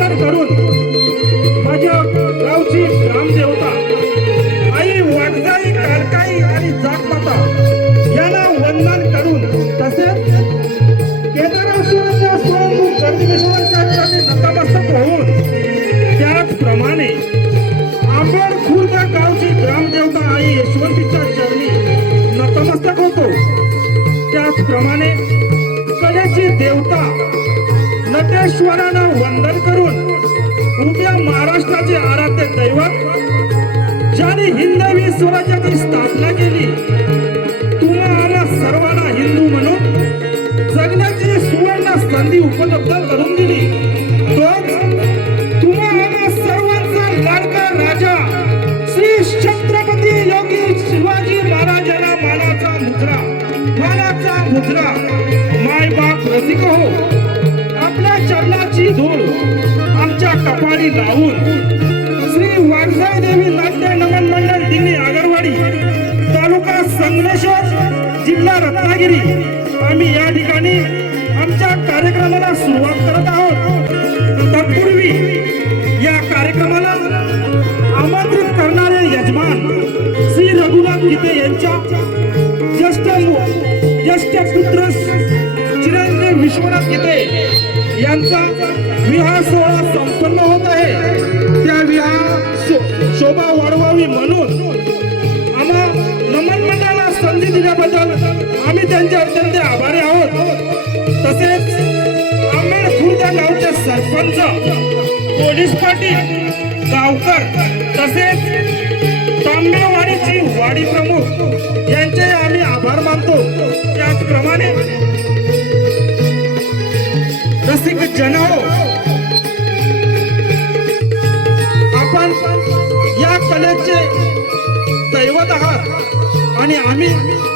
वंदन करून माझ्या गावची ग्रामदेवता आई वाघजाई कालकाई आणि जागमाता यांना वंदन करून तसेच केदारेश्वराच्या स्वयंभू कर्णेश्वराच्या चरणी नतमस्तक होऊन त्याचप्रमाणे आंबड खुर्द गावची ग्रामदेवता आई यशवंतीच्या चरणी नतमस्तक होतो। त्याचप्रमाणे कलेची देवता नटेश्वरांना वंदन करून उभ्या महाराष्ट्राचे आराध्य दैवत ज्यांनी हिंदवी स्वराज्याची स्थापना केली तुम्हा आम्हा सर्वांना हिंदू म्हणून जगण्याची सुवर्ण संधी उपलब्ध करून दिली तोच तुम्हा आम्हा सर्वांचा लाडका राजा श्री छत्रपती योगी शिवाजी महाराजांना मानाचा मुद्रा माय बाप रसिक हो आपल्या चरणाची धूळ आमच्या कपाळी लावून श्री वाघजाई देवी नाट्य नमन मंडळ दिल्ली आगरवाडी तालुका संगमेश्वर जिल्हा रत्नागिरी आम्ही या ठिकाणी आमच्या कार्यक्रमाला सुरुवात करत आहोत। तत्पूर्वी या कार्यक्रमाला आमंत्रित करणारे यजमान श्री रघुनाथ गीते यांच्या ज्येष्ठ पुत्र चिरंजीव विश्वनाथ गीते यांचा विवाह सोहळा संपन्न होत आहे। त्या विवाह शोभा वाढवावी म्हणून आम्हा नमन मंडळाला संधी दिल्याबद्दल आम्ही त्यांचे अत्यंत आभारी आहोत। तसेच आंबड खुर्द गावचे सरपंच पोलीस पाटील गावकर तसेच तांबेवाडीची वाडी प्रमुख यांचे आम्ही आभार मानतो। त्याचप्रमाणे रसिक जन हो आपण या कलेचे दैवत आहात आणि आम्ही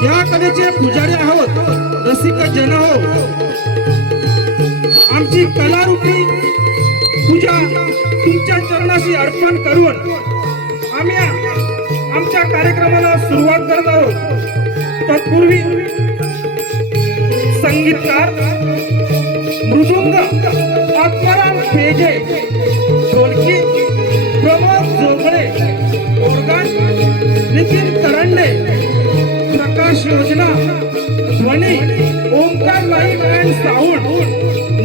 या कलेचे पुजारी आहोत। रसिक जन हो आमची कलारूपी पूजा तुमच्या चरणाशी अर्पण करून आम्ही आमच्या कार्यक्रमाला सुरुवात करत आहोत। तत्पूर्वी संगीतकार मृदुंग आत्माराम पेजे ढोलकी प्रमोद जोगळे ओरगान नितीन करंडे प्रकाश योजना ध्वनी ओंकार लाईव्ह अँड साऊंड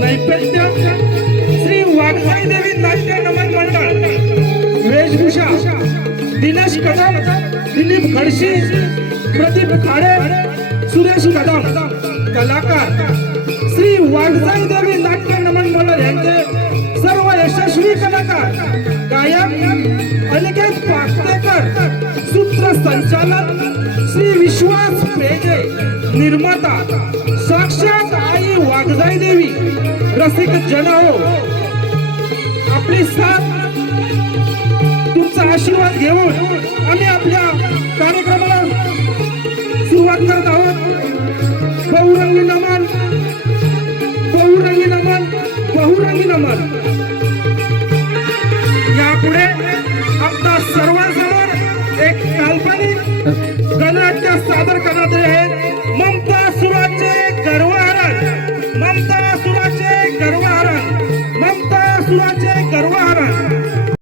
नैवेद्य श्री वाघजाई देवी नाट्य नमन मंडळ वेशभूषा दिनेश कदम दिलीप खडशी प्रदीप खाडे सुरेश कदम कलाकार श्री वाघजाई देवी नाट्य नमन मंडळ यांचे सर्व यशस्वी कलाकार गायक अनिकेत पाकतेकर सूत्रसंचालन श्री विश्वास पेजे निर्माता साक्षात आई वाघजाई देवी रसिक जन हो आपली साथ तुमचा आशीर्वाद घेऊन आम्ही आपल्या कार्यक्रमाला सुरुवात करत आहोत। बहुरंगी नमन बहुरंगी नमन बहुरंगी नमन। यापुढे आपल्या सर्वांसमोर एक काल्पनिक गणनाट्य सादर करण्यात आहे। ममता सुराचे गर्वहरण ममता सुराचे गर्वहरण ममता सुराचे गर्वहरण।